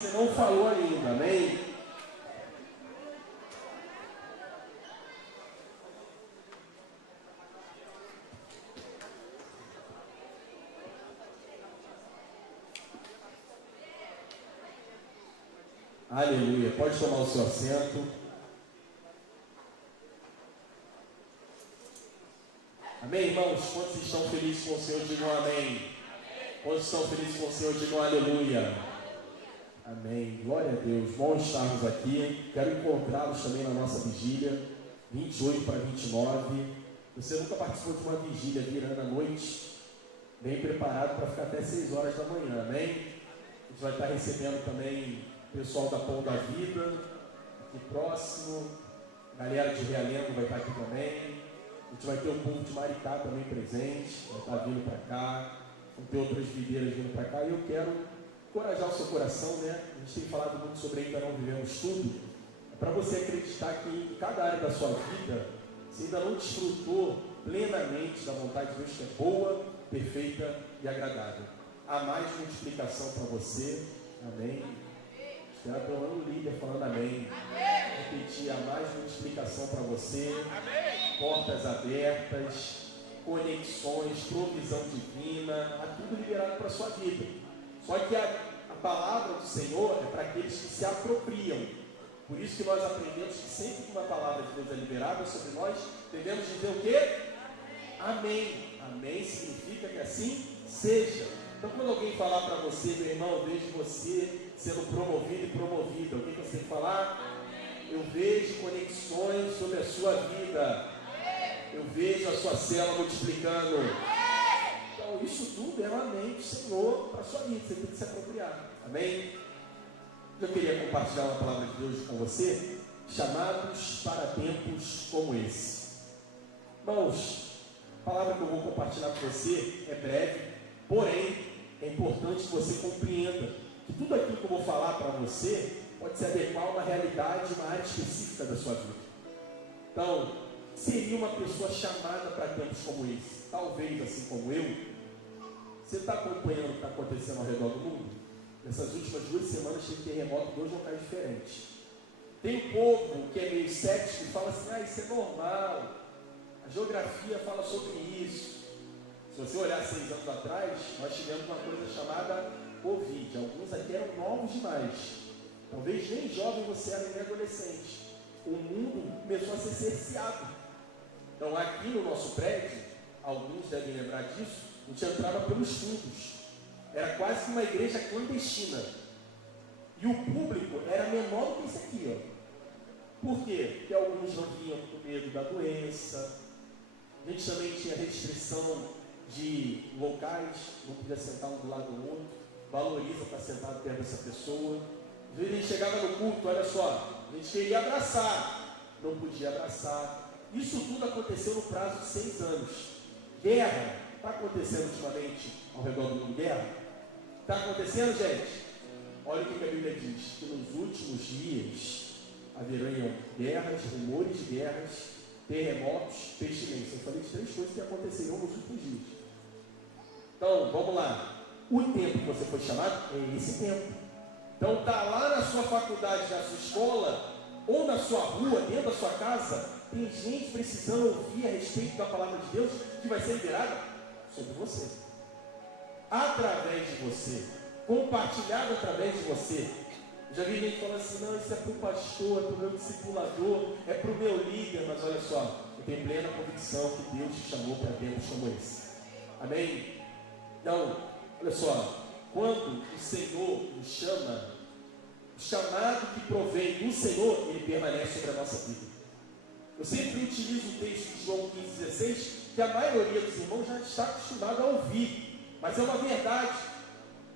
Você não falou ainda, amém? Aleluia. Pode tomar o seu assento. Amém, irmãos? Quantos estão felizes com o Senhor, digam amém. Quantos estão felizes com o Senhor, digam aleluia. Amém. Glória a Deus. Bom estarmos aqui. Quero encontrá-los também na nossa vigília, 28 para 29. Você nunca participou de uma vigília virando à noite? Bem preparado para ficar até 6 horas da manhã, amém? A gente vai estar recebendo também o pessoal da Pão da Vida, aqui próximo. A galera de Realengo vai estar aqui também. A gente vai ter o povo de Maricá também presente, vai estar vindo para cá. Vão ter outras videiras vindo para cá. E eu quero encorajar o seu coração, né? A gente tem falado muito sobre ainda não vivemos tudo. É para você acreditar que em cada área da sua vida, você ainda não desfrutou plenamente da vontade de Deus, que é boa, perfeita e agradável. Há mais multiplicação para você, amém? Espera pelo menos o líder falando amém. Repetir, há mais multiplicação para você, portas abertas, conexões, provisão divina, há tudo liberado para a sua vida. Só que a palavra do Senhor é para aqueles que se apropriam. Por isso que nós aprendemos que sempre que uma palavra de Deus é liberada sobre nós, devemos dizer o quê? Amém. Amém significa que assim seja. Então quando alguém falar para você, meu irmão, eu vejo você sendo promovido e promovida, o que você tem que falar? Eu vejo conexões sobre a sua vida. Eu vejo a sua célula multiplicando. Então isso tudo é um amém do Senhor para a sua vida. Você tem que se apropriar. Amém? Eu queria compartilhar uma palavra de Deus com você. Chamados para tempos como esse. Irmãos, a palavra que eu vou compartilhar com você é breve, porém é importante que você compreenda que tudo aquilo que eu vou falar para você pode se adequar a uma realidade, uma área específica da sua vida. Então, seria uma pessoa chamada para tempos como esse, talvez assim como eu. Você está acompanhando o que está acontecendo ao redor do mundo? Nessas últimas 2 semanas teve terremoto em 2 locais diferentes. Tem um povo que é meio cético e fala assim, isso é normal, a geografia fala sobre isso. Se você olhar 6 anos atrás, nós tivemos uma coisa chamada Covid. Alguns aqui eram novos demais. Talvez nem jovem você era, nem adolescente. O mundo começou a ser cerceado. Então aqui no nosso prédio, alguns devem lembrar disso, a gente entrava pelos fundos. Era quase que uma igreja clandestina. E o público era menor do que esse aqui, ó. Por quê? Porque alguns não vinham com medo da doença. A gente também tinha restrição de locais, não podia sentar um do lado do outro. Valoriza estar sentado perto dessa pessoa. Às vezes a gente chegava no culto, olha só, a gente queria abraçar, não podia abraçar. Isso tudo aconteceu no prazo de 6 anos. Guerra, está acontecendo ultimamente ao redor do mundo? Guerra? Está acontecendo, gente? Olha o que a Bíblia diz, que nos últimos dias haverão guerras, rumores de guerras, terremotos, pestilência. Eu falei de 3 coisas que acontecerão nos últimos dias. Então, vamos lá. O tempo que você foi chamado é esse tempo. Então, está lá na sua faculdade, na sua escola, ou na sua rua, dentro da sua casa, tem gente precisando ouvir a respeito da palavra de Deus que vai ser liberada sobre você. Através de você. Compartilhado através de você. Já vi gente falando assim, não, isso é para o pastor, é para o meu discipulador, é para o meu líder. Mas olha só, eu tenho plena convicção que Deus te chamou para tempos como esse. Amém? Então, olha só, quando o Senhor nos chama, o chamado que provém do Senhor, ele permanece sobre a nossa vida. Eu sempre utilizo o texto de João 15,16, que a maioria dos irmãos já está acostumado a ouvir, mas é uma verdade.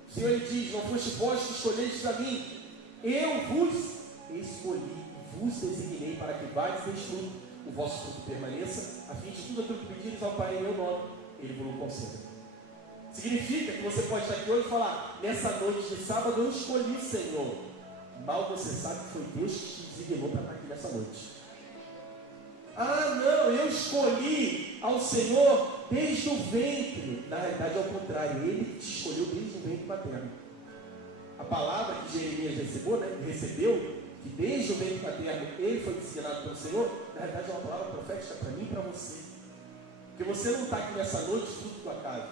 O Senhor ele diz, não foste vós que escolhestes a mim, eu vos escolhi e vos designei para que vades deis fruto, o vosso fruto permaneça, a fim de tudo aquilo que pedires ao Pai em meu nome, ele vos conceda. Significa que você pode estar aqui hoje e falar, nessa noite de sábado eu escolhi o Senhor. Mal você sabe que foi Deus que te designou para estar aqui nessa noite. Ah, não, eu escolhi ao Senhor desde o ventre. Na realidade é o contrário, Ele te escolheu desde o ventre materno. A a palavra que Jeremias recebeu, que desde o ventre materno ele foi ensinado pelo Senhor, na verdade é uma palavra profética para mim e para você. Porque você não está aqui nessa noite fruto do acaso.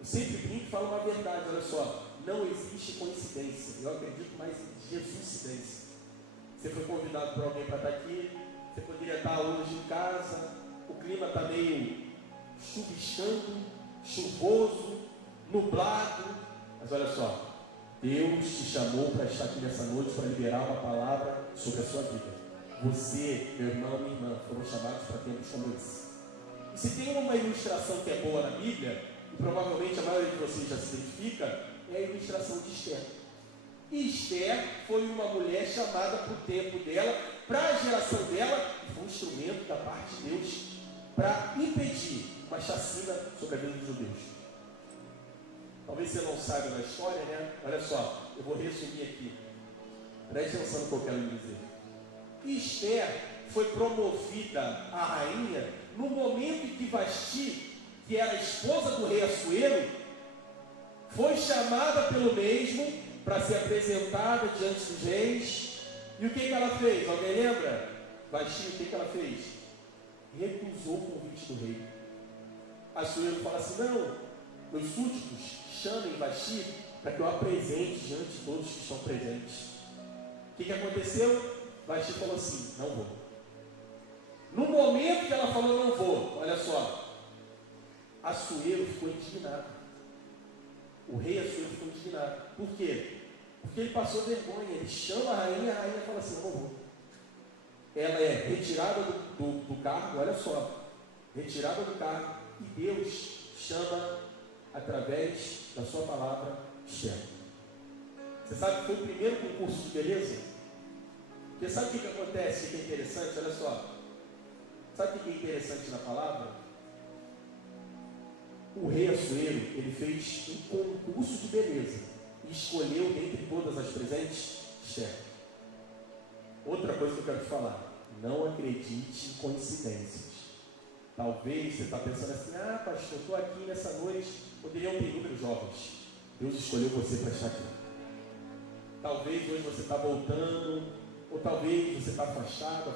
Eu sempre brinco e falo uma verdade, olha só, não existe coincidência. Eu acredito mais em Jesuscidência. Você foi convidado por alguém para estar aqui, você poderia estar hoje em casa, o clima está meio chuviscando, chuvoso, nublado, mas olha só, Deus te chamou para estar aqui nessa noite para liberar uma palavra sobre a sua vida. Você, meu irmão, minha irmã, foram chamados para tempos como esse. E se tem uma ilustração que é boa na Bíblia, e provavelmente a maioria de vocês já se identifica, é a ilustração de Esther. E Esther foi uma mulher chamada para o tempo dela, para a geração dela, e foi um instrumento da parte de Deus para impedir uma chacina sobre a vida dos judeus. Talvez você não saiba da história, né? Olha só, eu vou resumir aqui. Preste atenção no que eu quero dizer. Esther foi promovida a rainha no momento em que Vasti, que era a esposa do rei Assuero, foi chamada pelo mesmo para ser apresentada diante dos reis. E o que ela fez? Alguém lembra? Vasti, o que ela fez? Recusou o convite do rei. Assuero fala assim: não, meus súditos, chamem Vasti para que eu apresente diante de todos que estão presentes. O que aconteceu? Vasti falou assim: não vou. No momento que ela falou não vou, olha só, Assuero ficou indignado. O rei Assuero ficou indignado. Por quê? Porque ele passou vergonha. Ele chama a rainha fala assim: não vou. Ela é retirada do cargo, olha só, retirada do cargo, e Deus chama através da sua palavra Esther. Você sabe que foi o primeiro concurso de beleza? Porque sabe o que acontece, que é interessante? Olha só, sabe o que é interessante na palavra? O rei Assuero, ele fez um concurso de beleza e escolheu dentre todas as presentes Esther. Outra coisa que eu quero te falar: não acredite em coincidências. Talvez você está pensando assim: ah, pastor, estou aqui nessa noite, poderiam ter inúmeros jovens. Deus escolheu você para estar aqui. Talvez hoje você está voltando, ou talvez você está afastado,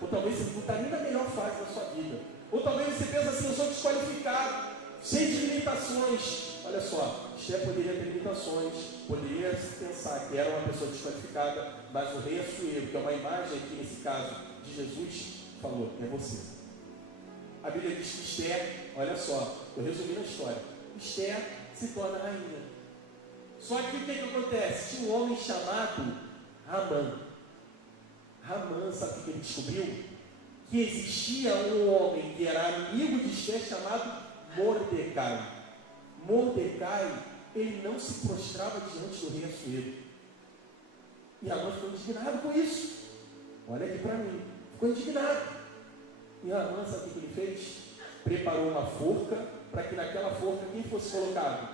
ou talvez você não está nem na melhor fase da sua vida, ou talvez você pensa assim: eu sou desqualificado, cheio de limitações. Olha só, Esther poderia ter limitações, poderia pensar que era uma pessoa desqualificada, mas o rei Assuero, que é uma imagem aqui nesse caso de Jesus, falou: é você. A Bíblia diz que Esther, olha só, eu resumi a história, Esther se torna rainha. Só que o que acontece? Tinha um homem chamado Ramã. Ramã, sabe o que ele descobriu? Que existia um homem que era amigo de Esther chamado Mordecai. Mordecai, ele não se prostrava diante do rei Assuero. E Ramã ficou indignado com isso. Olha aqui para mim, ficou indignado. E Ramã, sabe o que ele fez? Preparou uma forca para que naquela forca quem fosse colocado?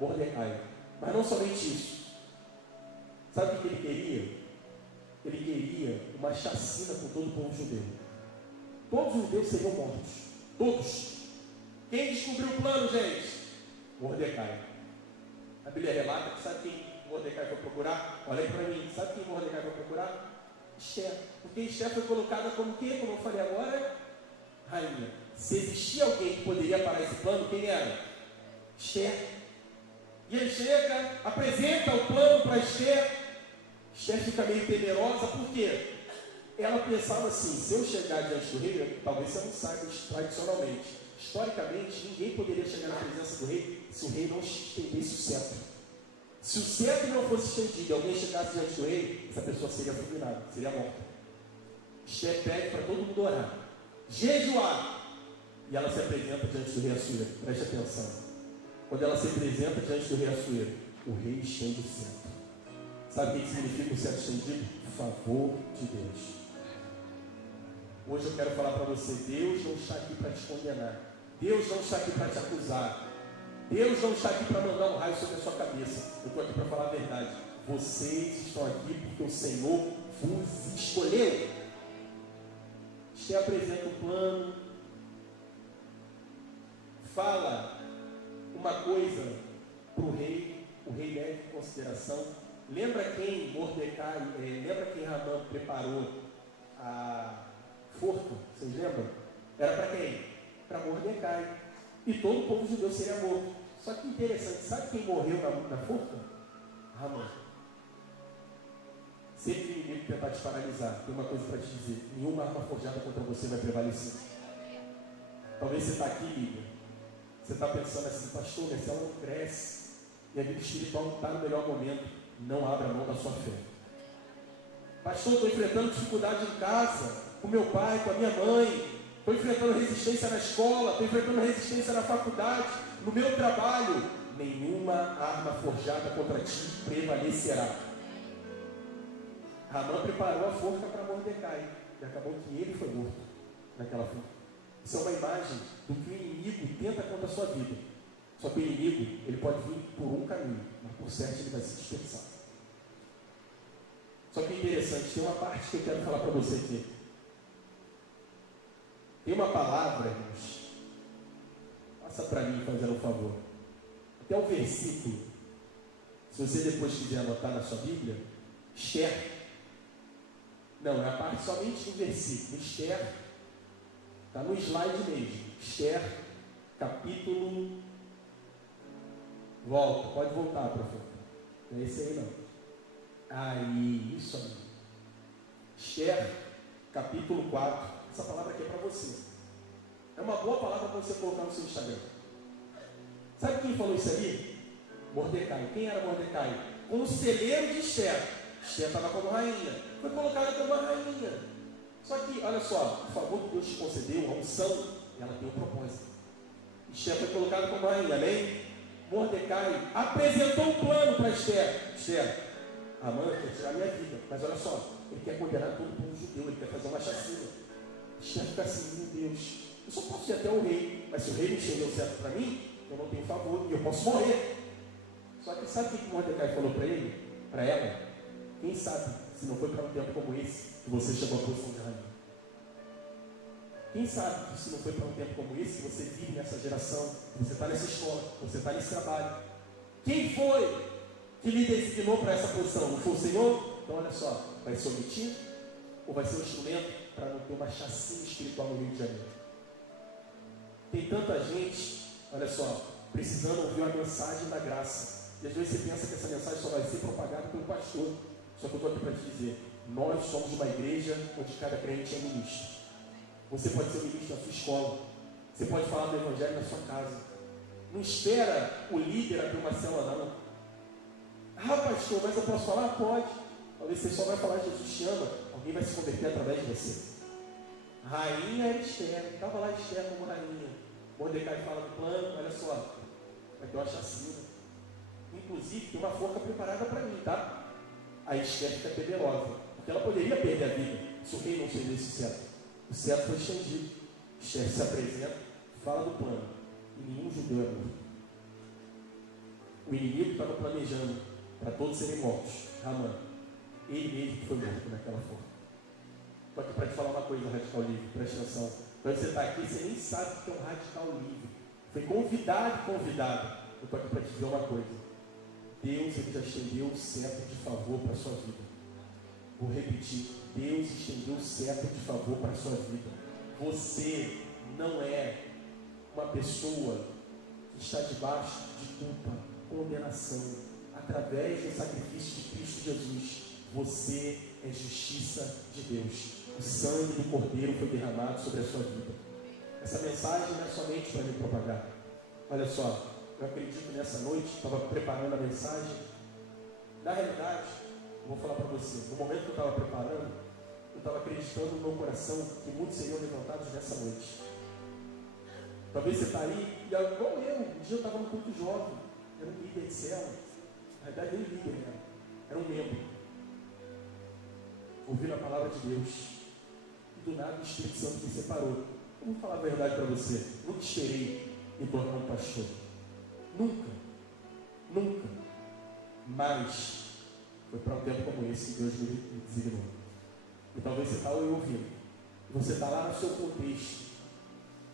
Mordecai. Mas não somente isso. Sabe o que ele queria? Ele queria uma chacina com todo o povo judeu. Todos os judeus seriam mortos. Todos. Quem descobriu o plano, gente? Mordecai. A Bíblia relata que sabe quem Mordecai foi procurar? Olha aí para mim. Sabe quem Mordecai foi procurar? Esther. Porque Esther foi colocada como quê? Como eu falei agora? Rainha. Se existia alguém que poderia parar esse plano, quem era? Esther. E ele chega, apresenta o plano para Esther. Esther fica meio temerosa, por quê? Ela pensava assim: se eu chegar diante do rei, talvez você não saiba tradicionalmente, historicamente, ninguém poderia chegar na presença do rei se o rei não estendesse o cetro. Se o cetro não fosse estendido e alguém chegasse diante do rei, essa pessoa seria fulminada, seria morta. Esther pede para todo mundo orar, jejuar, e ela se apresenta diante do rei Assuero. Preste atenção. Quando ela se apresenta diante do rei Assuero, o rei estende o cetro. Sabe o que significa o cetro estendido? Favor de Deus. Hoje eu quero falar para você: Deus não está aqui para te condenar. Deus não está aqui para te acusar. Deus não está aqui para mandar um raio sobre a sua cabeça. Eu estou aqui para falar a verdade. Vocês estão aqui porque o Senhor vos escolheu. Você apresenta um plano, fala uma coisa para o rei, o rei leva em consideração. Lembra quem Ramã preparou a forca? Vocês lembram? Era para quem? Para Mordecai. E todo o povo judeu seria morto. Só que interessante, sabe quem morreu na forca? Ramã. Sempre que o inimigo tentar te paralisar, tem uma coisa para te dizer: nenhuma arma forjada contra você vai prevalecer. Talvez você está aqui, Lívia. Você está pensando assim: pastor, minha célula não cresce, minha vida espiritual não está no melhor momento. Não abra mão da sua fé. Pastor, estou enfrentando dificuldade em casa, com meu pai, com a minha mãe. Estou enfrentando resistência na escola, estou enfrentando resistência na faculdade, no meu trabalho. Nenhuma arma forjada contra ti prevalecerá. Ramã preparou a forca para Mordecai, e acabou que ele foi morto naquela forca. Isso é uma imagem do que o inimigo tenta contra a sua vida. Só que o inimigo, ele pode vir por um caminho, mas por certo ele vai se dispersar. Só que é interessante, tem uma parte que eu quero falar para você aqui. Tem uma palavra, irmãos, passa para mim fazendo um favor. Até o versículo, se você depois quiser anotar na sua Bíblia, Esther. Não, é a parte somente do versículo. Esther, está no slide mesmo. Esther, capítulo. Volta, pode voltar, profeta. Não é esse aí não. Aí, isso aí. Esther, capítulo 4. Essa palavra aqui é para você. É uma boa palavra para você colocar no seu Instagram. Sabe quem falou isso aí? Mordecai. Quem era Mordecai? Conselheiro de Esther. Esther estava como rainha. Foi colocada como rainha. Só que, olha só, o favor que Deus te concedeu, a unção, ela tem um propósito. Esther foi colocada como rainha, amém? Mordecai apresentou um plano para Esther. Esther, Amã quer tirar minha vida, mas olha só, ele quer condenar todo o povo judeu, ele quer fazer uma chacina. Esther fica assim: meu Deus, eu só posso ir até o rei, mas se o rei não entendeu certo para mim, eu não tenho favor e eu posso morrer. Só que sabe o que Mordecai falou para ele? Para ela? Quem sabe, se não foi para um tempo como esse, que você chegou à posição de rainha? Quem sabe que se não foi para um tempo como esse, que você vive nessa geração, que você está nessa escola, que você está nesse trabalho? Quem foi que lhe designou para essa posição? Não foi o Senhor? Então olha só, vai se omitir ou vai ser um instrumento para não ter uma chacina espiritual no Rio de Janeiro? Tem tanta gente, olha só, precisando ouvir a mensagem da graça. E às vezes você pensa que essa mensagem só vai ser propagada pelo pastor. Só que eu estou aqui para te dizer, nós somos uma igreja onde cada crente é ministro. Você pode ser ministro na sua escola. Você pode falar do evangelho na sua casa. Não espera o líder abrir uma célula, não. Ah, pastor, mas eu posso falar? Pode. Talvez você só vai falar: Jesus te ama. Alguém vai se converter através de você. Rainha era Esther. Estava lá Esther como rainha. Mordecai fala do plano: olha só, vai ter uma chacina. Inclusive, tem uma forca preparada para mim, tá? A Esther fica temerosa, porque ela poderia perder a vida se o rei não cedesse o cetro. O cetro foi estendido. Esther se apresenta, fala do plano, e nenhum judeu é morto. O inimigo estava planejando para todos serem mortos. Ramã, ele mesmo que foi morto naquela forca. Estou aqui para te falar uma coisa, radical livre, presta atenção. Quando você está aqui, você nem sabe o que é um radical livre. Foi convidado. Eu estou aqui para te dizer uma coisa: Deus, ele já estendeu o cetro de favor para a sua vida. Vou repetir: Deus estendeu o cetro de favor para a sua vida. Você não é uma pessoa que está debaixo de culpa, condenação. Através do sacrifício de Cristo Jesus, você é justiça de Deus. O sangue do Cordeiro foi derramado sobre a sua vida. Essa mensagem não é somente para me propagar. Olha só, eu acredito nessa noite, estava preparando a mensagem. Na realidade, vou falar para você, no momento que eu estava preparando, eu estava acreditando no meu coração que muitos seriam levantados nessa noite. Talvez você está aí, e igual eu, um dia eu estava no culto jovem, era um líder de célula, na verdade nem líder mesmo, era um membro, ouvindo a palavra de Deus, e do nada o Espírito Santo me separou. Eu vou falar a verdade para você, nunca esperei me tornar um pastor, nunca, mas foi para um tempo como esse que Deus me designou. E talvez você está aí ouvindo, você está lá no seu contexto,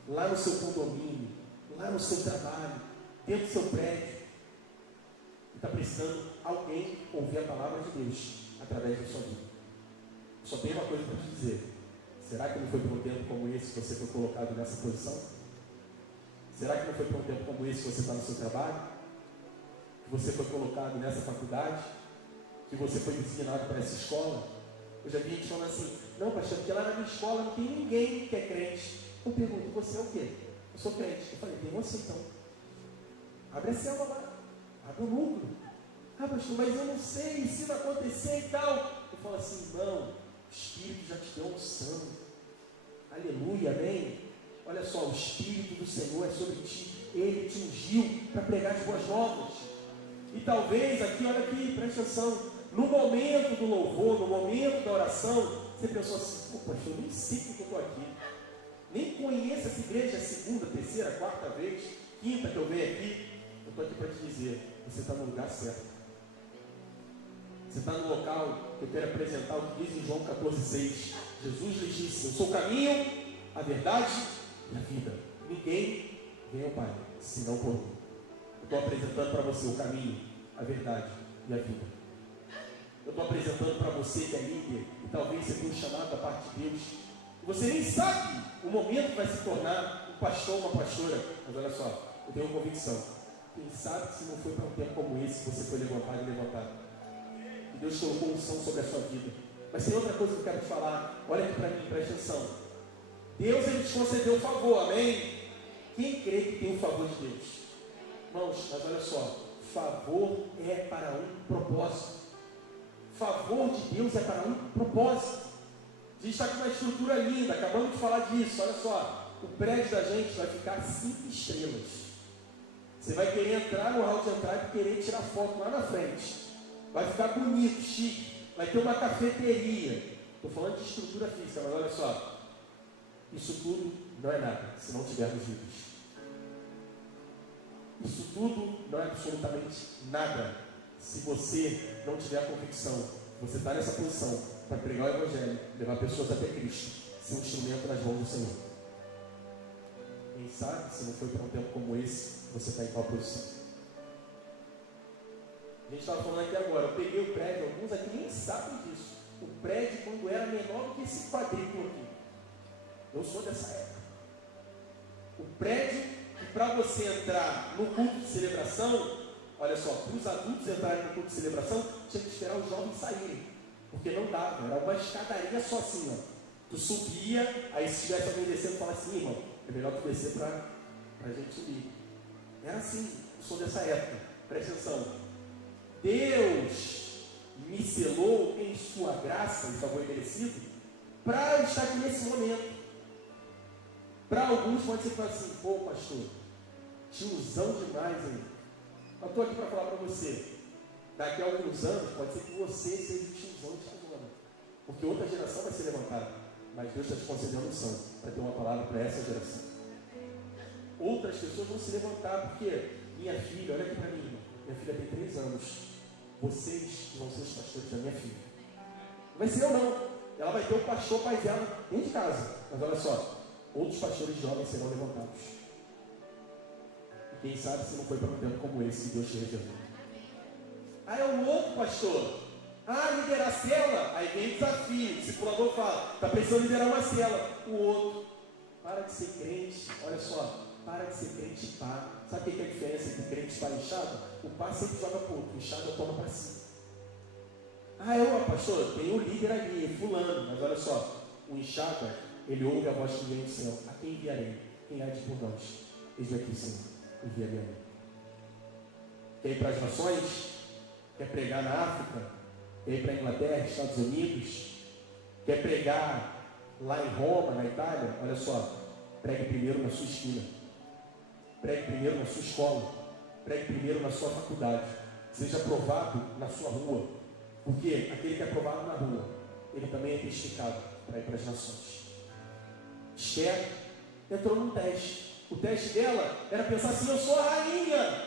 lá no seu condomínio, lá no seu trabalho, dentro do seu prédio, está precisando alguém ouvir a palavra de Deus através da sua vida. Só tem uma coisa para te dizer. Será que não foi por um tempo como esse que você foi colocado nessa posição? Será que não foi por um tempo como esse que você está no seu trabalho? Que você foi colocado nessa faculdade? Que você foi designado para essa escola? Eu já vi gente falando assim, não, pastor, porque lá na minha escola não tem ninguém que é crente. Eu pergunto, você é o quê? Eu sou crente. Eu falei, tem você então. Abre a célula lá, abre o núcleo. Ah, pastor, mas eu não sei se vai acontecer e tal. Eu falo assim, irmão, o Espírito já te deu unção. Aleluia, amém? Olha só, o Espírito do Senhor é sobre ti. Ele te ungiu para pregar as boas novas. E talvez aqui, olha aqui, presta atenção. No momento do louvor, no momento da oração, você pensou assim, pô, pastor, eu nem sei porque eu estou aqui. Nem conheço essa igreja, segunda, terceira, quarta vez, quinta que eu venho aqui. Eu estou aqui para te dizer, você está no lugar certo. Você está no local que eu quero apresentar o que diz em João 14,6. Jesus lhes disse, eu sou o caminho, a verdade e a vida. Ninguém vem ao Pai, senão por mim. Eu estou apresentando para você o caminho, a verdade e a vida. Eu estou apresentando para você que é líder, e talvez você tenha um chamado da parte de Deus. E você nem sabe o momento que vai se tornar um pastor ou uma pastora. Mas olha só, eu tenho uma convicção. Quem sabe se não foi para um tempo como esse que você foi levantado e levantado. E Deus colocou unção sobre a sua vida. Mas tem outra coisa que eu quero te falar. Olha aqui para mim, presta atenção. Deus, Ele te concedeu o favor, amém? Quem crê que tem o favor de Deus? Irmãos, mas olha só. Favor é para um propósito. Favor de Deus é para um propósito. A gente está com uma estrutura linda, acabamos de falar disso. Olha só, o prédio da gente vai ficar 5 estrelas. Você vai querer entrar no hall de entrada e querer tirar foto lá na frente. Vai ficar bonito, chique. Vai ter uma cafeteria. Estou falando de estrutura física, mas olha só. Isso tudo não é nada, se não tivermos vivos. Isso tudo não é absolutamente nada. Se você não tiver a convicção, você está nessa posição para pregar o Evangelho, levar pessoas até Cristo, ser um instrumento nas mãos do Senhor. Quem sabe, se não foi para um tempo como esse, você está em qual posição? A gente estava falando aqui agora, eu peguei o prédio, alguns aqui nem sabem disso. O prédio, quando era menor do que esse quadrículo aqui. Eu sou dessa época. O prédio, que para você entrar no culto de celebração, olha só, para os adultos entrarem no culto de celebração, tinha que esperar os jovens saírem. Porque não dava, era uma escadaria só assim, ó. Tu subia, aí se tivesse alguém descendo, fala assim, irmão, é melhor tu descer para a gente subir. Era assim, eu sou dessa época, presta atenção. Deus me selou em sua graça e favor merecido para estar aqui nesse momento. Para alguns pode ser assim, pô pastor, tiozão demais, hein? Eu estou aqui para falar para você, daqui a alguns anos pode ser que você seja o tiozão de agora, porque outra geração vai ser levantada, mas Deus está te concedendo unção para ter uma palavra para essa geração. Outras pessoas vão se levantar, porque minha filha, olha aqui para mim, irmão. Minha filha tem 3 anos. Vocês vão ser os pastores da minha filha. Não vai ser eu não. Ela vai ter o pastor pai dela dentro de casa. Mas olha só, outros pastores jovens serão levantados. E quem sabe se não foi para um tempo como esse que Deus te reservou. Ah, é o outro pastor. Ah, liderar a cela. Aí vem o desafio. O discipulador fala, está precisando liderar uma cela. O outro, para de ser crente. Olha só, para de ser crente e pá. Sabe o que é a diferença entre crente e pá e enxada? O pá sempre joga para o outro, o enxada toma para si. Ah, pastor, tem um líder ali, fulano. Mas olha só, o enxada, ele ouve a voz que vem do céu. A quem enviarei? Quem há de por nós? Eis aqui, Senhor, envia-me a mim. Quer ir para as nações? Quer pregar na África? Quer ir para a Inglaterra, Estados Unidos? Quer pregar lá em Roma, na Itália? Olha só, pregue primeiro na sua esquina. Pregue primeiro na sua escola. Pregue primeiro na sua faculdade. Seja aprovado na sua rua. Porque aquele que é aprovado na rua, ele também é testificado para ir para as nações. Esther entrou num teste. O teste dela era pensar assim, eu sou a rainha.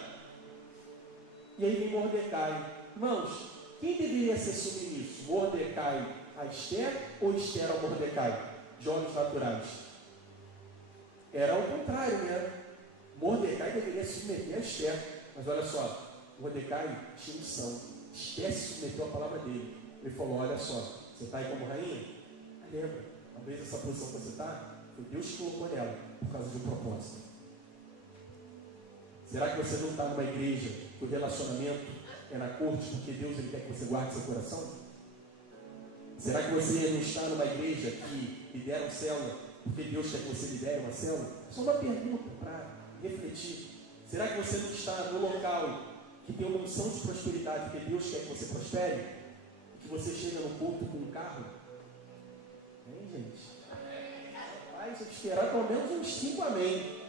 E aí vem Mordecai. Irmãos, quem deveria ser submisso? Mordecai a Esther ou Esther ao Mordecai? De olhos naturais. Era ao contrário, né? Mordecai deveria se submeter a Esther. Mas olha só, Mordecai tinha unção. Esquece de submeter a palavra dele. Ele falou, olha só, você está aí como rainha? Lembra, talvez essa posição que você está, foi Deus que colocou nela, por causa de um propósito. Será que você não está numa igreja que o relacionamento é na corte porque Deus ele quer que você guarde seu coração? Será que você não está numa igreja que lidera uma célula porque Deus quer que você lidere uma célula? Só uma pergunta para refletir. Será que você não está no local que tem uma unção de prosperidade porque Deus quer que você prospere? Que você chega no culto com um carro? Hein, gente? Rapaz, eu esperar pelo menos uns 5 amém.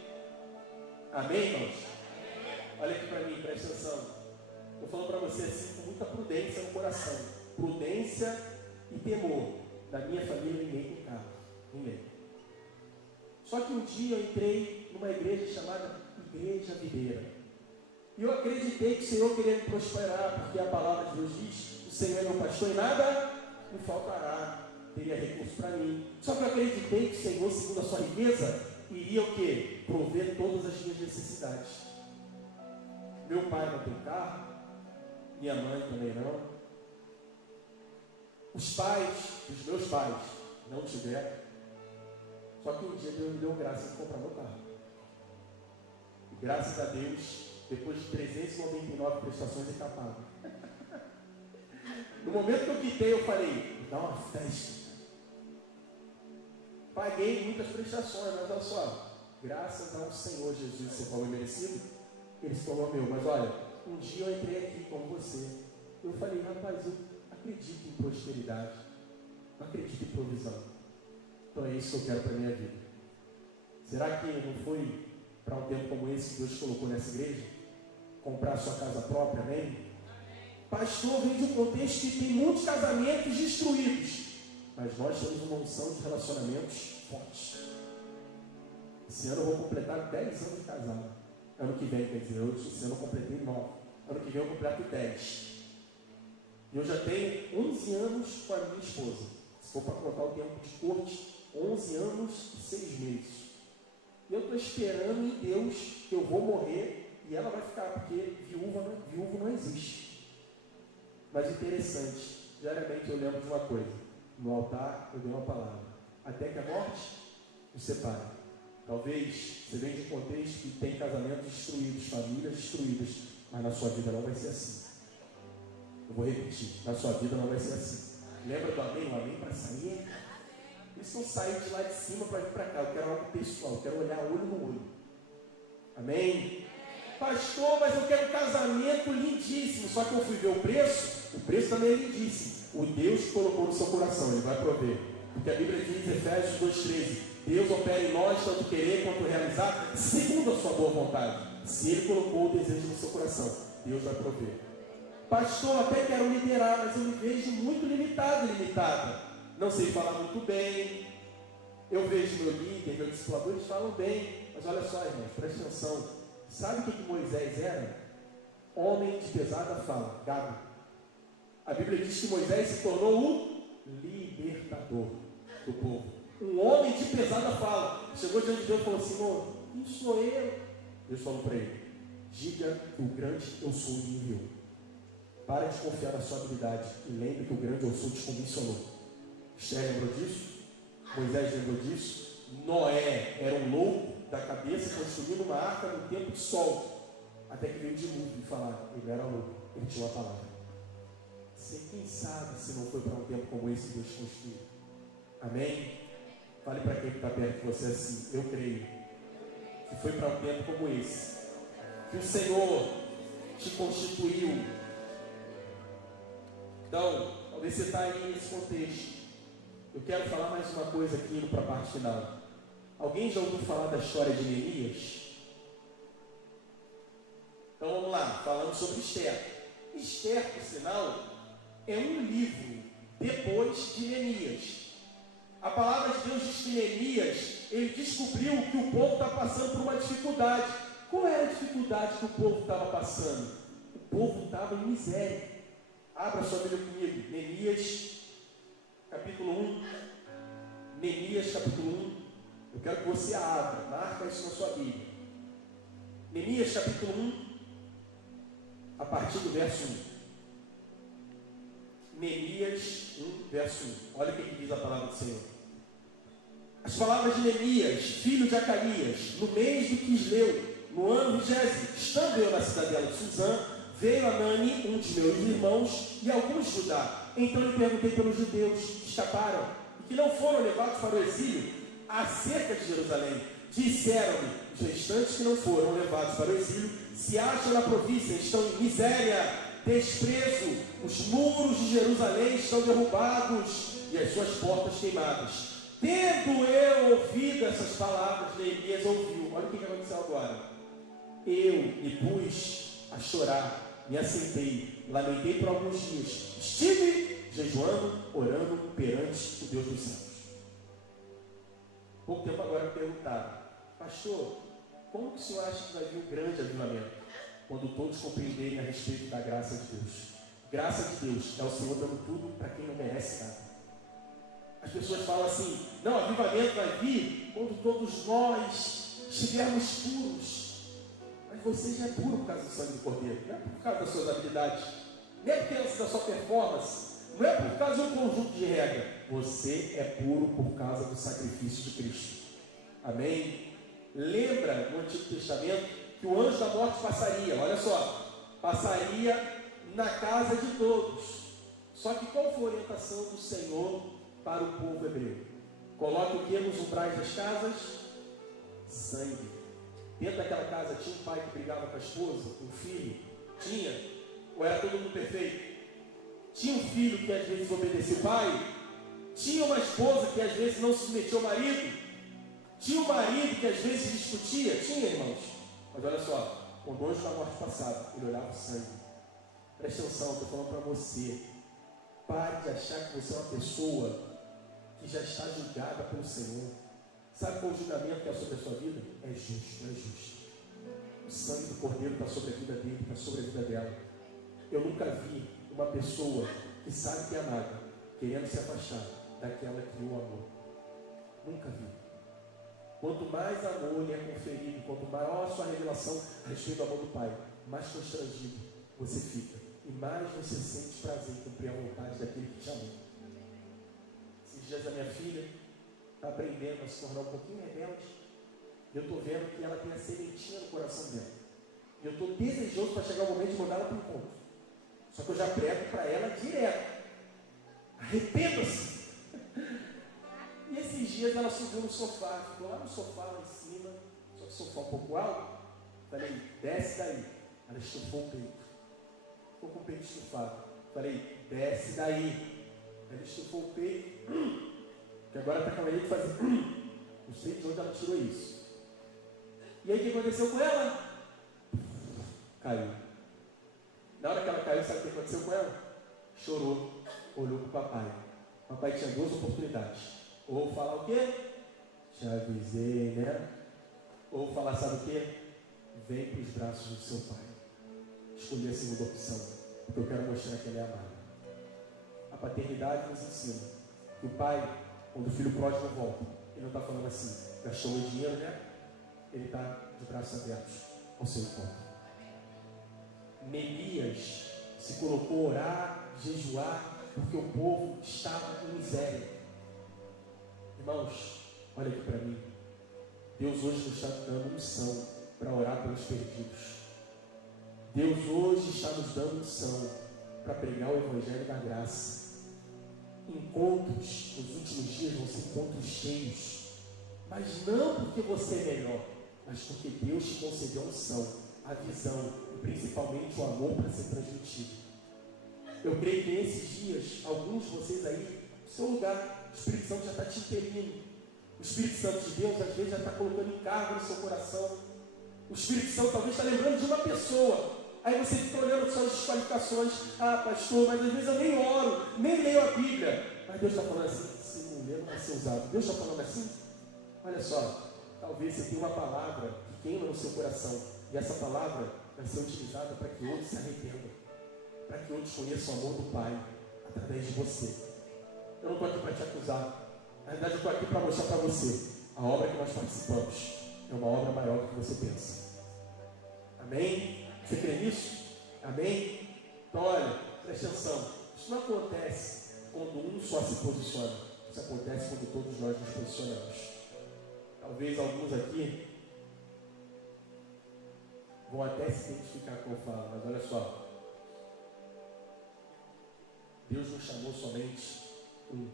Amém, irmãos? Olha aqui para mim, presta atenção. Estou falando para você assim com muita prudência no coração. Prudência e temor. Da minha família ninguém tem carro. Ninguém. Só que um dia eu entrei numa igreja chamada Igreja Videira. E eu acreditei que o Senhor queria me prosperar, porque a palavra de Deus diz: o Senhor é meu pastor e nada me faltará. Teria recurso para mim. Só que eu acreditei que o Senhor, segundo a sua riqueza, iria o quê? Prover todas as minhas necessidades. Meu pai não tem carro, minha mãe também não. Os pais dos meus pais não tiveram. Só que um dia Deus me deu graça de comprar meu carro. E graças a Deus, depois de 399 prestações, ele está pago. No momento que eu quitei, eu falei, dá uma festa. Paguei muitas prestações, mas olha só, graças ao Senhor Jesus, seu valor merecido, ele se tornou meu. Mas olha, um dia eu entrei aqui como você. Eu falei, rapaz, eu acredito em prosperidade. Eu acredito em provisão. Então é isso que eu quero para a minha vida. Será que não foi para um tempo como esse que Deus colocou nessa igreja? Comprar sua casa própria, amém? Pastor, vem de um contexto que tem muitos casamentos destruídos. Mas nós temos uma unção de relacionamentos fortes. Esse ano eu vou completar 10 anos de casado. Ano que vem, quer dizer, esse ano eu completei 9. Ano que vem eu completo 10. E eu já tenho 11 anos com a minha esposa. Se for para contar o tempo de corte, 11 anos e 6 meses. E eu estou esperando em Deus que eu vou morrer e ela vai ficar, porque viúvo não existe. Mas interessante, diariamente eu lembro de uma coisa. No altar eu dei uma palavra. Até que a morte nos separe. Talvez você venha de um contexto que tem casamentos destruídos, famílias destruídas, mas na sua vida não vai ser assim. Eu vou repetir, na sua vida não vai ser assim. Lembra do amém? O amém para sair? Isso não sair de lá de cima para vir para cá. Eu quero algo pessoal, eu quero olhar olho no olho. Amém? Pastor, mas eu quero um casamento lindíssimo. Só que eu fui ver o preço também é lindíssimo. O Deus que colocou no seu coração, Ele vai prover. Porque a Bíblia diz, Efésios 2,13, Deus opera em nós tanto querer quanto realizar, segundo a sua boa vontade. Se Ele colocou o desejo no seu coração, Deus vai prover. Pastor, até quero liderar, mas eu me vejo muito limitado e limitada. Não sei falar muito bem. Eu vejo meu líder, meus discipuladores falam bem. Mas olha só, irmãos, presta atenção. Sabe o que Moisés era? Homem de pesada fala, gado. A Bíblia diz que Moisés se tornou o libertador do povo. Um homem de pesada fala. Chegou diante de Deus e falou assim, Senhor, quem sou eu? Deus falou para ele, diga que o grande eu sou me enviou. Para de confiar na sua habilidade e lembre que o grande eu sou te comissionou. Esther lembrou disso? Moisés lembrou disso? Noé era um louco da cabeça construindo uma arca no tempo de sol. Até que veio de dilúvio e falar, ele era louco, ele tinha uma palavra. Quem sabe se não foi para um tempo como esse que Deus construiu? Amém? Fale para quem está perto de você assim, eu creio. Se foi para um tempo como esse, que o Senhor te constituiu. Então, talvez você está aí nesse contexto. Eu quero falar mais uma coisa aqui indo para a parte final. Alguém já ouviu falar da história de Neemias? Então vamos lá, falando sobre Esther. Esther, por sinal, é um livro depois de Neemias. A palavra de Deus diz que Neemias, ele descobriu que o povo está passando por uma dificuldade. Qual era a dificuldade que o povo estava passando? O povo estava em miséria. Abra sua Bíblia comigo, Neemias, capítulo 1. Neemias, capítulo 1. Eu quero que você abra, marca isso na sua Bíblia. Neemias, capítulo 1. a partir do verso 1. Neemias 1, verso 1. Olha o que diz a palavra do Senhor. As palavras de Neemias, filho de Acalias, no mês do Quisleu, no ano 20º, estando eu na cidadela de Suzã, veio Anani, um dos meus irmãos, e alguns de Judá. Então lhe perguntei pelos judeus que escaparam e que não foram levados para o exílio acerca de Jerusalém. Disseram-me, os restantes que não foram levados para o exílio, se acham na província, estão em miséria, desprezo, os muros de Jerusalém estão derrubados e as suas portas queimadas. Tendo eu ouvido essas palavras, Neemias ouviu. Olha o que aconteceu agora. Eu me pus a chorar, me assentei, lamentei por alguns dias. Estive jejuando, orando perante o Deus dos céus. Pouco tempo agora me perguntaram, pastor, como que o senhor acha que vai vir um grande avivamento? Quando todos compreenderem a respeito da graça de Deus. Graça de Deus é o Senhor dando tudo para quem não merece nada. As pessoas falam assim, não, avivamento vai vir quando todos nós estivermos puros. Mas você já é puro por causa do sangue do Cordeiro, não é por causa das suas habilidades, não é por causa da sua performance, não é por causa de um conjunto de regras. Você é puro por causa do sacrifício de Cristo. Amém? Lembra no Antigo Testamento que o anjo da morte passaria, olha só, passaria na casa de todos. Só que qual foi a orientação do Senhor para o povo hebreu? Coloque o que nos umbrais das casas? Sangue. Dentro daquela casa tinha um pai que brigava com a esposa, um filho? Tinha? Ou era todo mundo perfeito? Tinha um filho que às vezes obedecia o pai? Tinha uma esposa que às vezes não se submetia ao marido? Tinha um marido que às vezes discutia? Tinha, irmãos. Mas olha só, quando o anjo da morte passava, ele olhava o sangue. Presta atenção, estou falando para você. Pare de achar que você é uma pessoa que já está julgada pelo Senhor. Sabe qual o julgamento que é sobre a sua vida? É justo, é justo. O sangue do Cordeiro está sobre a vida dele, está sobre a vida dela. Eu nunca vi uma pessoa que sabe que é amada, querendo se afastar daquela que o amou. Nunca vi. Quanto mais amor lhe é conferido, quanto maior a sua revelação a respeito do amor do Pai, mais constrangido você fica. E mais você sente prazer em cumprir a vontade daquele que te amou. Esses dias a minha filha está aprendendo a se tornar um pouquinho rebelde. Eu estou vendo que ela tem a sementinha no coração dela. E eu estou desejoso para chegar o momento de mandar ela para o encontro. Só que eu já prego para ela direto. Arrependa-se. E esses dias ela subiu no sofá, ficou lá no sofá, lá em cima, só que o sofá um pouco alto. Falei, desce daí. Ela estufou o peito. Ficou com o peito estufado. Falei, desce daí. Ela estufou o peito. Que agora está com a mania de fazer. Não sei de onde ela tirou isso. E aí o que aconteceu com ela? Caiu. Na hora que ela caiu, sabe o que aconteceu com ela? Chorou. Olhou para o papai. O papai tinha duas oportunidades. Ou falar o quê? Te avisei, né? Ou falar, sabe o quê? Vem para os braços do seu pai. Escolhi a segunda opção, porque eu quero mostrar que ele é amado. A paternidade nos ensina que o pai, quando o filho pródigo volta, ele não está falando assim, gastou meu dinheiro, né? Ele está de braços abertos ao seu encontro. Neemias se colocou a orar, jejuar, porque o povo estava em miséria. Irmãos, olha aqui para mim. Deus hoje nos está dando unção para orar pelos perdidos. Deus hoje está nos dando unção para pregar o Evangelho da graça. Encontros nos últimos dias vão ser encontros cheios, mas não porque você é melhor, mas porque Deus te concedeu a unção, a visão e principalmente o amor para ser transmitido. Eu creio que nesses dias, alguns de vocês aí, no seu lugar, o Espírito Santo já está te impelindo. O Espírito Santo de Deus às vezes já está colocando encargo no seu coração. O Espírito Santo talvez está lembrando de uma pessoa. Aí você fica olhando suas desqualificações. Ah, pastor, mas às vezes eu nem oro, nem leio a Bíblia. Mas Deus está falando assim, se não ler, não vai ser usado. Deus está falando assim? Olha só, talvez você tenha uma palavra que queima no seu coração. E essa palavra vai ser utilizada para que outros se arrependam. Para que outros conheçam o amor do Pai através de você. Eu não estou aqui para te acusar. Na verdade, eu estou aqui para mostrar para você. A obra que nós participamos é uma obra maior do que você pensa. Amém? Você crê nisso? Amém? Então, olha, presta atenção. Isso não acontece quando um só se posiciona. Isso acontece quando todos nós nos posicionamos. Talvez alguns aqui vão até se identificar com o que eu falo, mas olha só. Deus não chamou somente um.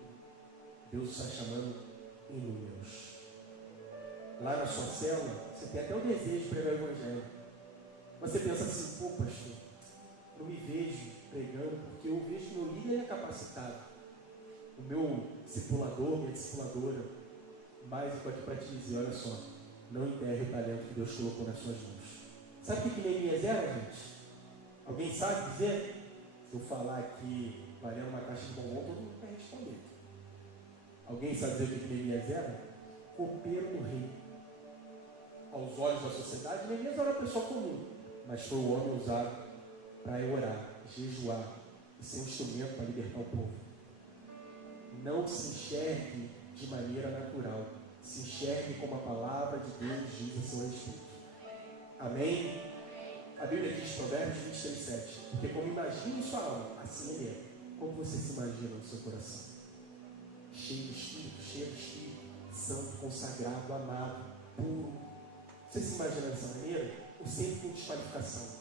Deus está chamando inúmeros. Lá na sua célula, você tem até o desejo de pregar o Evangelho. Mas você pensa assim, pô, pastor, não me vejo pregando, porque eu vejo que meu líder é capacitado. O meu discipulador, minha discipuladora. Mas eu estou aqui para te dizer, olha só, não enterre o talento que Deus colocou nas suas mãos. Sabe o que Neemias era, gente? Alguém sabe dizer? Se eu falar aqui, valendo uma caixa de bombom, todo mundo vai responder. Alguém sabe dizer o que Neemias era? Copeiro do rei. Aos olhos da sociedade, Neemias era uma pessoa comum, mas foi o homem usado para orar, jejuar e ser um instrumento para libertar o povo. Não se enxergue de maneira natural, se enxergue como a palavra de Deus diz a seu respeito. Amém? A Bíblia diz, Provérbios 23:7, porque como imagina em sua alma, assim ele é. Como você se imagina no seu coração? Cheio do Espírito, santo, consagrado, amado, puro. Você se imagina dessa maneira? Ou sempre com desqualificação?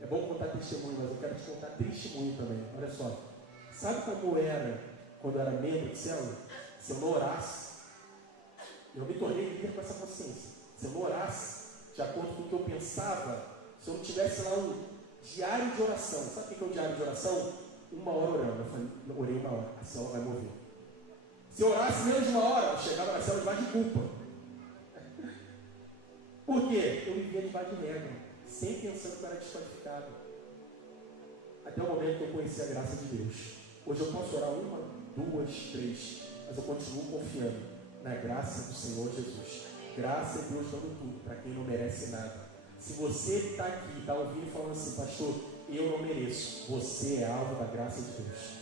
É bom contar testemunho, mas eu quero te contar testemunho também. Olha só. Sabe como era quando eu era membro de célula? Se eu não orasse, eu me tornei líder com essa consciência. Se eu não orasse, de acordo com o que eu pensava, se eu não tivesse lá um diário de oração. Sabe o que é um diário de oração? 1 hora orando. Eu falei, orei 1 hora, a célula vai mover. Se eu orasse menos de 1 hora, eu chegava na célula debaixo de culpa. Por quê? Eu vivia debaixo de regra, sempre pensando que eu era desqualificado. Até o momento que eu conheci a graça de Deus. Hoje eu posso orar 1, 2, 3, mas eu continuo confiando na graça do Senhor Jesus. Graça é Deus dando tudo para quem não merece nada. Se você está aqui, está ouvindo e falando assim, pastor, eu não mereço, você é alvo da graça de Deus.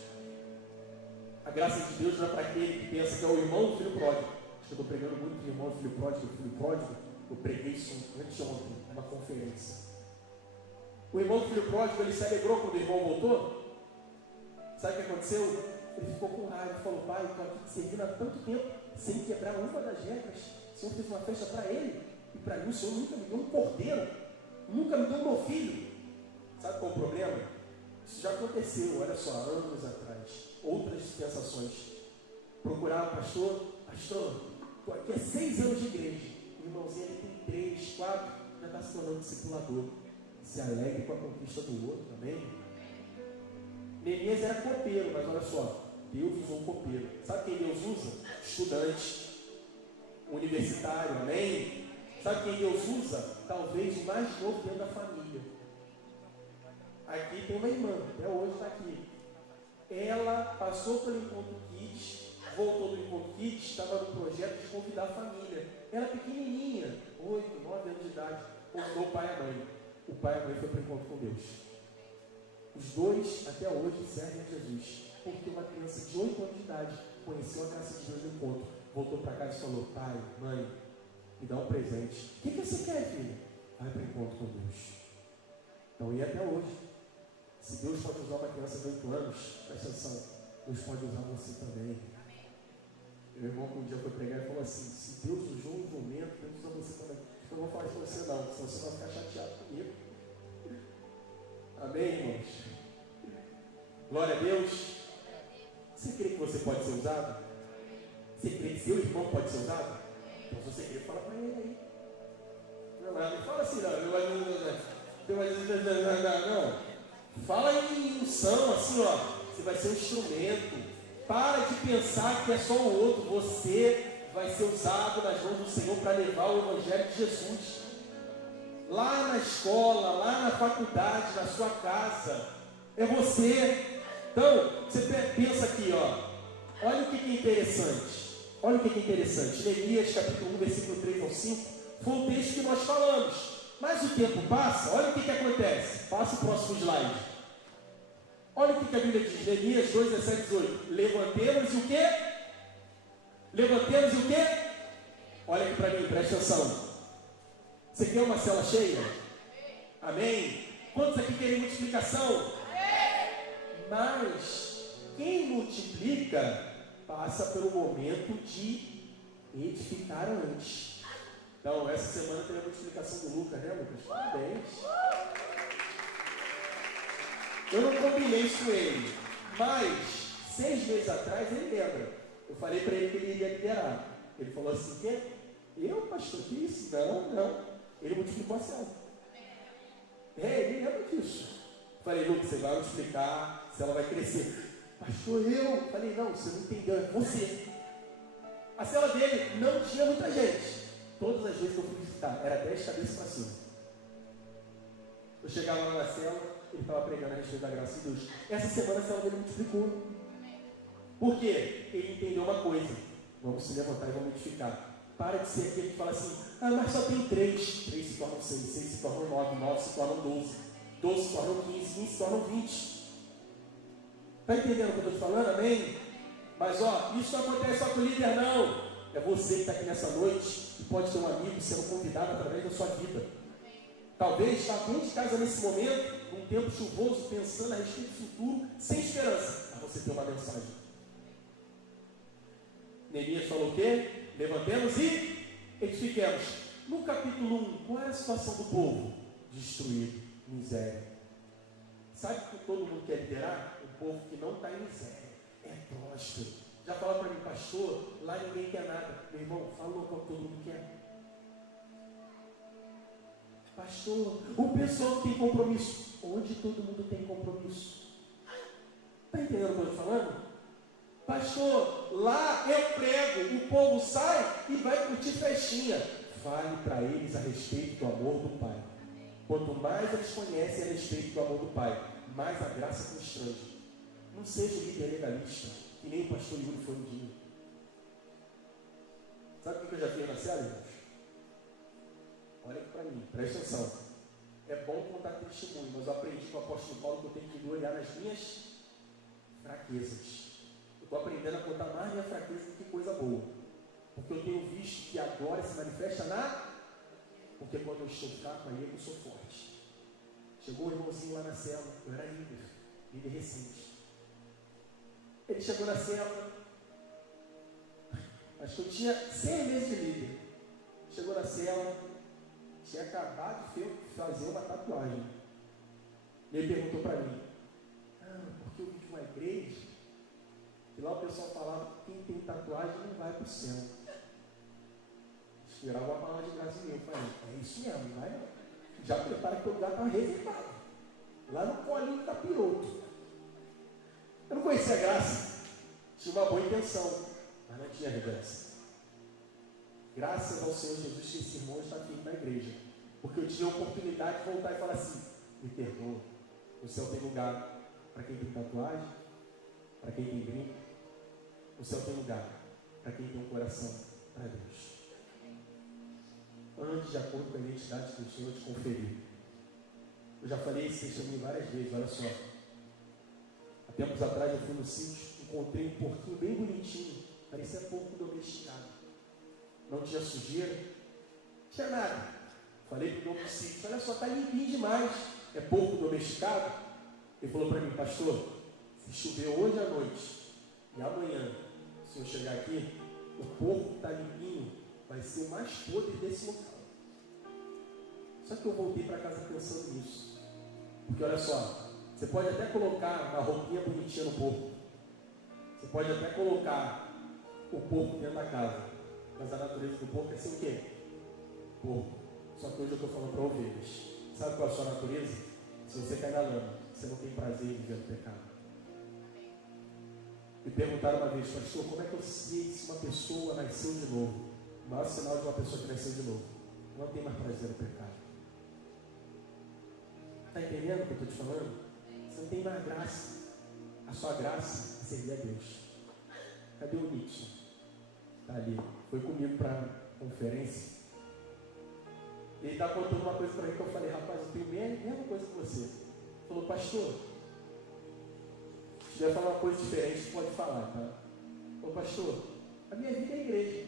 A graça de Deus não é para aquele que pensa que é o irmão do filho pródigo. Acho que eu estou pregando muito de irmão do filho pródigo. Eu preguei isso anteontem, numa conferência. O irmão do filho pródigo, ele se alegrou quando o irmão voltou. Sabe o que aconteceu? Ele ficou com raiva e falou, pai, eu estou aqui te servindo há tanto tempo, sem quebrar uma das regras. O Senhor fez uma festa para ele, e para mim o Senhor nunca me deu um cordeiro, nunca me deu um meu filho. Sabe qual é o problema? Isso já aconteceu, olha só, anos atrás. Outras dispensações. Procurava pastor, estou aqui há 6 anos de igreja. O irmãozinho ele tem 3, 4, já está se tornando discipulador. Se alegre com a conquista do outro, amém? Neemias era copeiro, mas olha só, Deus usou um copeiro. Sabe quem Deus usa? Estudante, universitário, amém? Sabe quem Deus usa? Talvez o mais novo dentro da família. Aqui tem uma irmã, até hoje está aqui. Ela passou pelo Encontro Kids, voltou do Encontro Kids, estava no projeto de convidar a família. Ela pequenininha, 8, 9 anos de idade, convidou o pai e a mãe. O pai e a mãe foi para o encontro com Deus. Os dois, até hoje, servem a Jesus. Porque uma criança de 8 anos de idade conheceu a graça de Deus no encontro, voltou para casa e falou, pai, mãe, me dá um presente. O que você quer, filho? Vai para o encontro com Deus. Então, e até hoje. Se Deus pode usar uma criança de 8 anos, presta atenção, Deus pode usar você também. Meu irmão um dia foi pregar e falou assim, se Deus usou um momento, Deus usa você também. Eu não vou falar de você não, senão você vai ficar chateado comigo. Amém, irmãos? Glória a Deus. Você crê que você pode ser usado? Você crê que seu irmão pode ser usado? Então se você crê, fala para ele aí. Não fala assim não. Fala em unção, assim ó, você vai ser um instrumento. Para de pensar que é só o outro. Você vai ser usado nas mãos do Senhor para levar o Evangelho de Jesus. Lá na escola, lá na faculdade, na sua casa. É você. Então, você pensa aqui, ó. Olha o que é interessante. Olha o que é interessante. Neemias capítulo 1, versículo 3 ao 5. Foi um texto que nós falamos. Mas o tempo passa. Olha o que acontece. Passa o próximo slide. Olha o que a Bíblia diz, Neemias 2, 17, 18. Levantemos e o quê? Levantemos e o quê? Olha aqui para mim, presta atenção. Você quer uma cela cheia? Amém? Quantos aqui querem multiplicação? Mas quem multiplica passa pelo momento de edificar antes. Então, essa semana teve a multiplicação do Lucas, né, Lucas? Parabéns. Eu não combinei isso com ele, mas 6 meses atrás ele lembra. Eu falei para ele que ele iria liderar. Ele falou assim: quê? Eu, pastor, que isso? Não. Ele multiplicou a célula. Ele lembra disso. Eu falei: Lucas, você vai multiplicar, a célula vai crescer. Pastor, eu falei: não, você não entendeu, é você. A célula dele não tinha muita gente. Todas as vezes que eu fui visitar, era 10 cabeças para cima. Eu chegava lá na célula, ele estava pregando a respeito da graça de Deus. Essa semana a célula dele multiplicou. Por quê? Ele entendeu uma coisa: vamos se levantar e vamos edificar. Para de ser aquele que fala assim: mas só tem 3. 3 se tornam 6, 6 se tornam 9, 9 se tornam 12, 12 se tornam 15, 15 se tornam 20. Está entendendo o que eu estou te falando? Amém? Mas isso não acontece só com o líder, não. É você que está aqui nessa noite e pode ter um amigo sendo convidado através da sua vida. Talvez está dentro de casa nesse momento, num tempo chuvoso, pensando a respeito do futuro, sem esperança. Mas você tem uma mensagem. Neemias falou o quê? Levantemos e edifiquemos. No capítulo 1, qual era a situação do povo? Destruído, miséria. Sabe o que todo mundo quer liderar? Um povo que não está em miséria, é próspero. Já fala para mim: pastor, lá ninguém quer nada. Meu irmão, falou como todo mundo quer. Pastor, o pessoal não tem compromisso. Onde todo mundo tem compromisso? Está entendendo o que eu estou falando? Pastor, lá eu prego, o povo sai e vai curtir festinha. Fale para eles a respeito do amor do Pai. Quanto mais eles conhecem a respeito do amor do Pai, mais a graça constrange. Não seja líder legalista, que nem o pastor Yuri foi um dia. Sabe o que eu já fiz na célula, irmãos? Olha aqui para mim, presta atenção. É bom contar testemunho, mas eu aprendi com o apóstolo Paulo que eu tenho que olhar nas minhas fraquezas. Eu estou aprendendo a contar mais minha fraqueza do que coisa boa. Porque eu tenho visto que a glória se manifesta Porque quando eu estou fraco, aí eu sou forte. Chegou um irmãozinho lá na célula, eu era líder recente. Ele chegou na célula, acho que eu tinha 6 meses de líder. Chegou na célula, tinha acabado de fazer uma tatuagem. E ele perguntou para mim: porque eu vim de uma igreja que lá o pessoal falava que quem tem tatuagem não vai para o céu. Esperava uma palavra de graça em mim. Eu falei: é isso mesmo, vai não. Já prepara que o lugar está reservado. Lá no colinho do capiroto. Eu não conhecia a graça. Tinha uma boa intenção, mas não tinha revelação. Graças ao Senhor Jesus que esse irmão está aqui na igreja. Porque eu tive a oportunidade de voltar e falar assim: me perdoa. O céu tem lugar para quem tem tatuagem, para quem tem brinco. O céu tem lugar para quem tem um coração para Deus. Antes, de acordo com a identidade que o Senhor te conferiu. Eu já falei esse testemunho várias vezes, olha só. Há tempos atrás eu fui no sítio, encontrei um porquinho bem bonitinho, parecia porco domesticado. Não tinha sujeira, não tinha nada. Falei para o dono do sítio: olha só, está limpinho demais. É porco domesticado? Ele falou para mim: pastor, se chover hoje à noite e amanhã, se eu chegar aqui, o porco está limpinho, vai ser o mais podre desse local. Só que eu voltei para casa pensando nisso. Porque olha só, você pode até colocar uma roupinha bonitinha no porco. Você pode até colocar o porco dentro da casa. Mas a natureza do porco é ser o quê? Porco. Só que hoje eu estou falando para ovelhas. Sabe qual é a sua natureza? Se você cair na lama, você não tem prazer em viver no pecado. Me perguntaram uma vez: pastor, como é que eu sei se uma pessoa nasceu de novo? O maior sinal de uma pessoa que nasceu de novo: não tem mais prazer no pecado. Está entendendo o que eu estou te falando? Você não tem mais graça. A sua graça é servir a Deus. Cadê o Nixon? Está ali. Foi comigo para a conferência. Ele está contando uma coisa para mim que eu falei: rapaz, eu tenho a mesma coisa que você. Ele falou: pastor, se quiser falar uma coisa diferente, pode falar, tá? Ô pastor, a minha vida é igreja.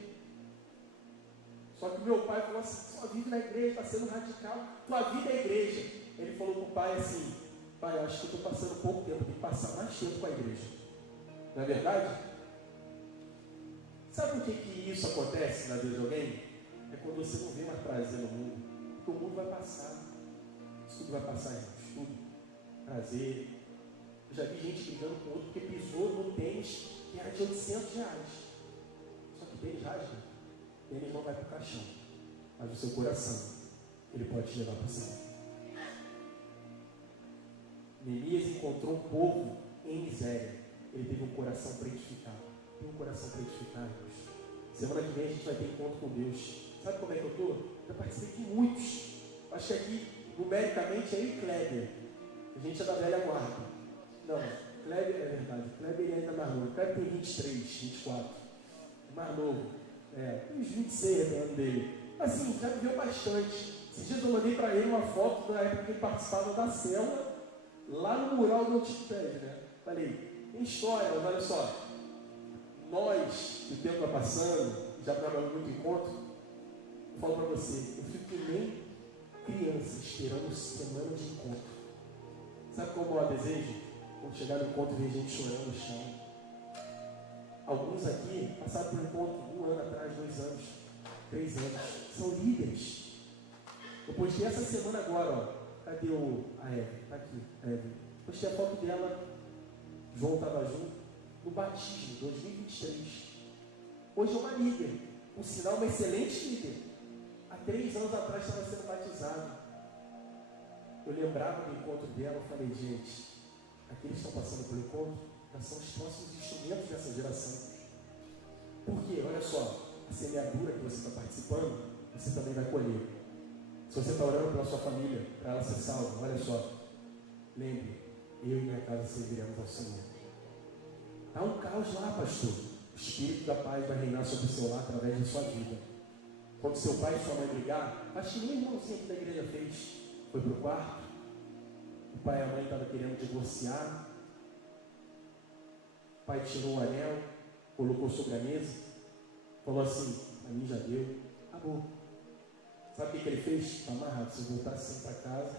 Só que meu pai falou assim: sua vida na igreja está sendo radical, tua vida é igreja. ele falou para o pai assim: pai, eu acho que eu estou passando pouco tempo, tem que passar mais tempo com a igreja. Não é verdade? Sabe por que isso acontece na vida de alguém? É quando você não vê mais prazer no mundo. Porque o mundo vai passar. Isso tudo vai passar, irmãos. Tudo. Prazer. Eu já vi gente brigando com outro porque pisou no tênis que era de R$800. Só que tênis rasga. Tênis não vai para o caixão. Mas o seu coração, ele pode te levar para o céu. Neemias encontrou um povo em miséria. Ele teve um coração para edificar. Tem um coração para edificar, irmãos. Semana que vem a gente vai ter encontro com Deus. Sabe como é que eu estou? Eu participei de muitos. Acho que aqui, numericamente, é eu e Kleber. A gente é da velha guarda. Não, Kleber é verdade. Kleber é ainda mais novo. Kleber tem 23, 24. É mais novo. Uns 26 dependendo dele. Assim, já viveu bastante. Esses dias eu mandei para ele uma foto da época que ele participava da célula, lá no mural do Altipédio, né? Falei, tem história, mas olha só. Nós, que o tempo vai passando, já trabalhamos muito encontro, eu falo para você, eu fico que nem criança esperando semana de encontro. Sabe qual é o maior desejo? Quando chegar no encontro e ver gente chorando no chão. Alguns aqui passaram por um encontro 1 ano atrás, 2 anos, 3 anos. São líderes. Eu postei essa semana agora, ó. Cadê a Eve? Está aqui, a Eve. Postei a foto dela, João estava junto, no batismo, 2023. Hoje é uma líder, por sinal, uma excelente líder. Há 3 anos atrás estava sendo batizado. Eu lembrava do encontro dela, eu falei, gente, aqueles que estão passando pelo encontro, já são os próximos instrumentos dessa geração. Por quê? Olha só, a semeadura que você está participando, você também vai colher. Se você está orando pela sua família, para ela ser salva, olha só, lembre, eu e minha casa serviremos ao Senhor. Há um caos lá, pastor. O Espírito da paz vai reinar sobre o seu lar através da sua vida. Quando seu pai e sua mãe brigar, acho que nem o irmãozinho que da igreja fez. Foi para o quarto. O pai e a mãe estavam querendo divorciar. O pai tirou o anel, colocou sobre a mesa, falou assim, a mim já deu, acabou. Sabe o que ele fez? Está amarrado. Se eu voltar assim para casa,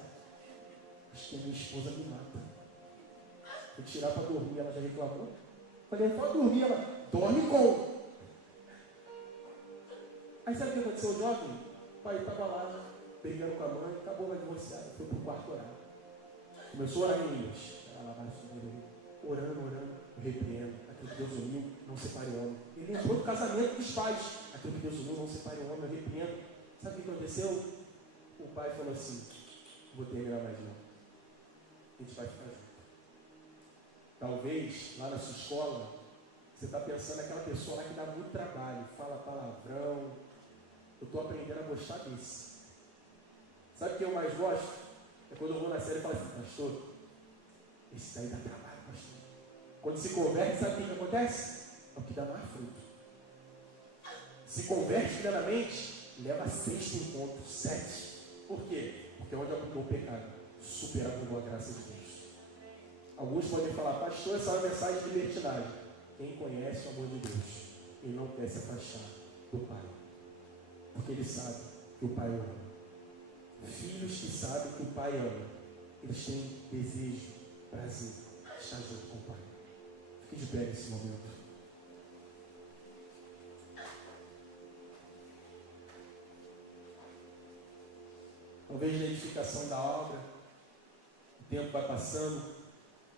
acho que a minha esposa me mata. Vou tirar para dormir, ela já reclamou. Falei, pode dormir, ela dorme com. Aí sabe o que aconteceu, o jovem? O pai estava lá, brigando com a mãe, acabou, vai divorciar. Foi para o quarto orar. Começou a orar em línguas. Orando, eu repreendo. Aquilo que Deus uniu, não separe o homem. Ele lembrou do casamento dos pais. Aquilo que Deus uniu, não separe o homem, eu repreendo. Sabe o que aconteceu? O pai falou assim, vou terminar mais não. A gente vai ficar junto. Talvez, lá na sua escola, você está pensando naquela pessoa lá que dá muito trabalho, fala palavrão. Eu estou aprendendo a gostar desse. Sabe o que eu mais gosto? É quando eu vou na série e falo assim, pastor, esse daí dá trabalho, pastor. Quando se converte, sabe o que acontece? É o que dá mais fruto. Se converte plenamente, leva 6 encontros, 7. Por quê? Porque onde apontou o pecado, superado por uma graça de Deus. Alguns podem falar, pastor, essa é uma mensagem de libertinagem. Quem conhece o amor de Deus, ele não quer se afastar do Pai. Porque ele sabe que o Pai ama. Filhos que sabem que o Pai ama, eles têm desejo, prazer de estar junto com o Pai. Fique de pé nesse momento. Talvez na edificação da obra, o tempo vai passando.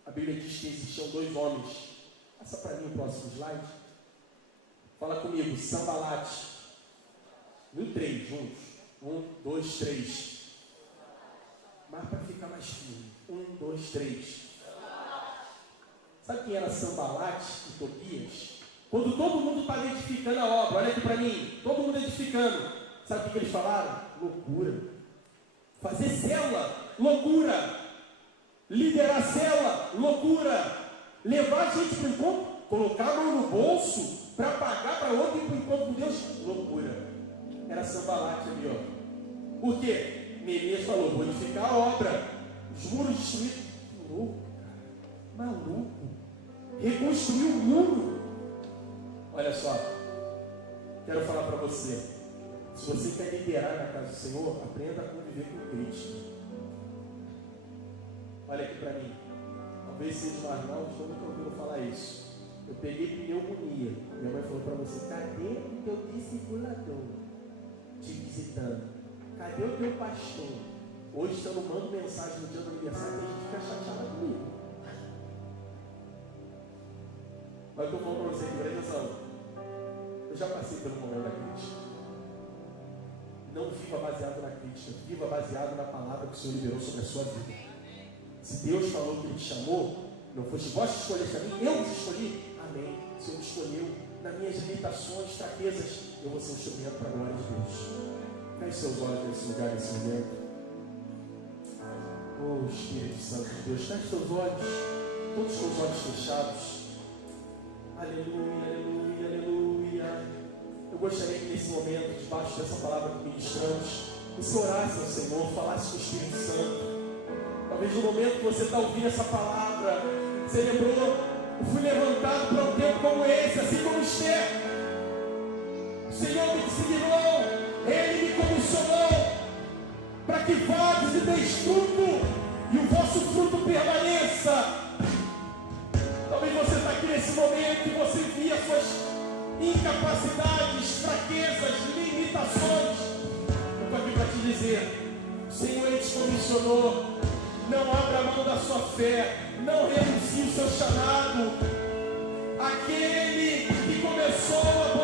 A Bíblia diz que existiam 2 homens. Passa para mim o próximo slide. Fala comigo, Sambalate. No 3, juntos. 1, 2, 3. Mas para ficar mais firme. 1, 2, 3. Sabe quem era Sambalate e Tobias? Quando todo mundo estava edificando a obra, olha aqui para mim, todo mundo edificando. Sabe o que eles falaram? Loucura. Fazer célula, loucura. Liderar célula, loucura. Levar a gente para o encontro, colocar a mão no bolso para pagar para outro ir para o encontro com Deus, loucura. Era Sambalate ali, ó. Por quê? Neemias falou, vou edificar a obra. Os muros destruídos. Louco, cara. Maluco. Reconstruir o muro. Olha só. Quero falar para você. Se você quer liderar na casa do Senhor, aprenda a conviver com Cristo. Olha aqui para mim. Talvez seja mais novos, estou nunca ouvindo falar isso. Eu peguei pneumonia. Minha mãe falou para você: cadê o teu discipulador te visitando? Cadê o teu pastor? Hoje, se eu não mando mensagem no dia do aniversário, a gente fica chateada comigo. Mas eu estou falando para você, presta atenção. Eu já passei pelo momento da crítica. Não viva baseado na crítica, viva baseado na palavra que o Senhor liberou sobre a sua vida. Se Deus falou que Ele te chamou, não fosse vós que escolheste a mim, eu te escolhi. Amém. O Senhor me escolheu. Nas minhas limitações, fraquezas, eu vou ser um instrumento para a glória de Deus. Feche seus olhos nesse lugar, nesse momento. Oh, Espírito Santo de Deus, feche seus olhos, todos com os olhos fechados. Aleluia, aleluia, aleluia. Eu gostaria que nesse momento, debaixo dessa palavra que ministramos, você orasse ao Senhor, falasse com o Espírito Santo. Talvez no momento que você está ouvindo essa palavra, você lembrou: eu fui levantado para um tempo como esse, assim como Esther. O Senhor me designou, Ele me comissionou para que vades e deis fruto, e o vosso fruto permaneça. Talvez você está aqui nesse momento e você via suas incapacidades, fraquezas, limitações. Eu estou aqui para te dizer: o Senhor Ele te comissionou. Não abra mão da sua fé, não renuncie o seu chamado. Aquele que começou a